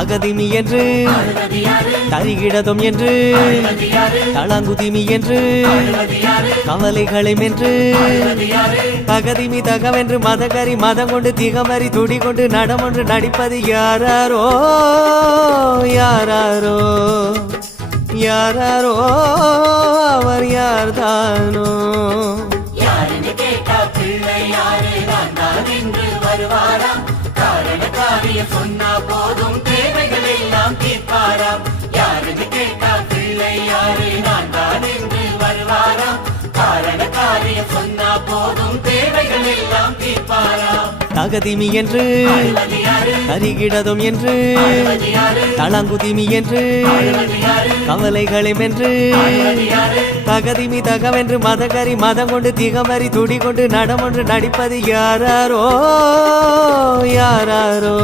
தகதிமி என்று தரிகிடதும் என்று தளாங்குதிமி என்று கவலைகளை மென்று தகதிமி தகவென்று மதகரி மதம் கொண்டு திகமறி துடி கொண்டு நடமொன்று நடிப்பது யாராரோ யாராரோ யாராரோ அவர் யார்தானோ வருவாராம் காரண காரியம் சொன்னா போதும் தேவைகள் எல்லாம் தீர்ப்பாராம் யாருன்னு கேட்டா பிள்ளை யாரு நான் தான் என்று வருவாராம் காரண காரியம் சொன்னா போதும் தேவைகள் எல்லாம் தீர்ப்பாராம் தகதிமி என்று தரிகிடதும் என்று தளாங்குதிமி என்று கவலைகளை மென்று தகதிமி தகவென்று மதகரி மதம் கொண்டு திகமறி துடி கொண்டு நடமொன்று நடிப்பது யாராரோ யாராரோ